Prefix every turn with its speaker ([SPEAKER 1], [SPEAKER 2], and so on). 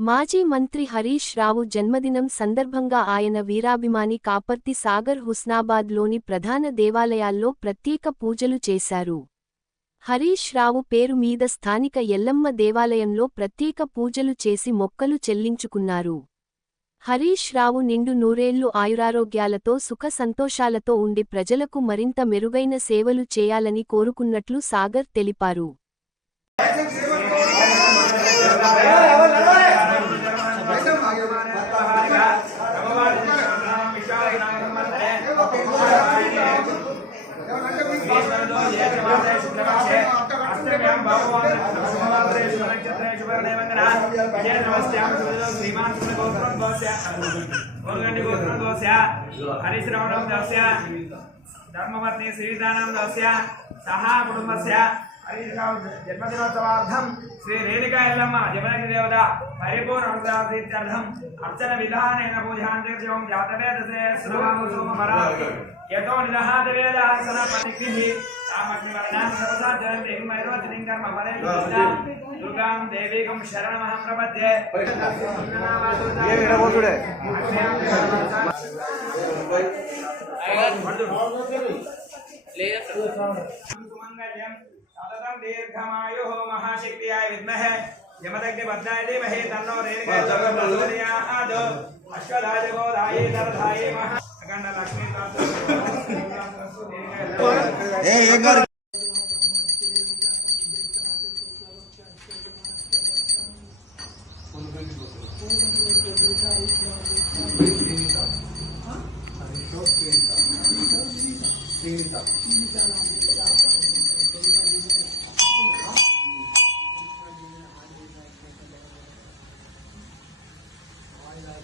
[SPEAKER 1] మాజీ మంత్రి హరీష్ రావు జన్మదినం సందర్భంగా ఆయన వీరాభిమాని కాపర్తి సాగర్ హుస్నాబాద్లోని ప్రధాన దేవాలయాల్లో ప్రత్యేక పూజలు చేశారు హరీష్ రావు పేరు మీద స్థానిక ఎల్లమ్మ దేవాలయంలో ప్రత్యేక పూజలు చేసి మొక్కలు చెల్లించుకున్నారు హరీష్ రావు నిండు నూరేళ్ళు ఆయురారోగ్యాలతో సుఖ సంతోషాలతో ఉండి ప్రజలకు మరింత మెరుగైన సేవలు చేయాలని కోరుకున్నట్లు సాగర్ తెలిపారు
[SPEAKER 2] హరిశ్రవణం దస్య ధర్మపత్ని శ్రీదానం దస్య సహా కుటుంబస్య. హరీశ్రావు జన్మదినోత్సవార్థం శ్రీ రేణుకా ఎల్లమ్మ జమనగి దేవత పరిపూర్ణం అర్చన విధానైన పూజాంతిర్జం జాతవేదసే శ్రీరాము సోమవరాలు యతో నిదహాత వేదాసన పతిక్రిహి తామగ్నివర్ణాం సరసా జయంతి మైరోజనిం కర్మ దుర్గాం దేవీకం శరణమహం ప్రపద్యే सततम दीर्घमायुः महाशक्त्याय विद्महे यमदग्निबद्धाय धीमहि तन्नो रेणुकायाद अश्वधाजगो दायेतरधाये महा अखण्ड लक्ष्मीकान्तस्तु Trinita. Trinita. Trinita.
[SPEAKER 3] Trinita.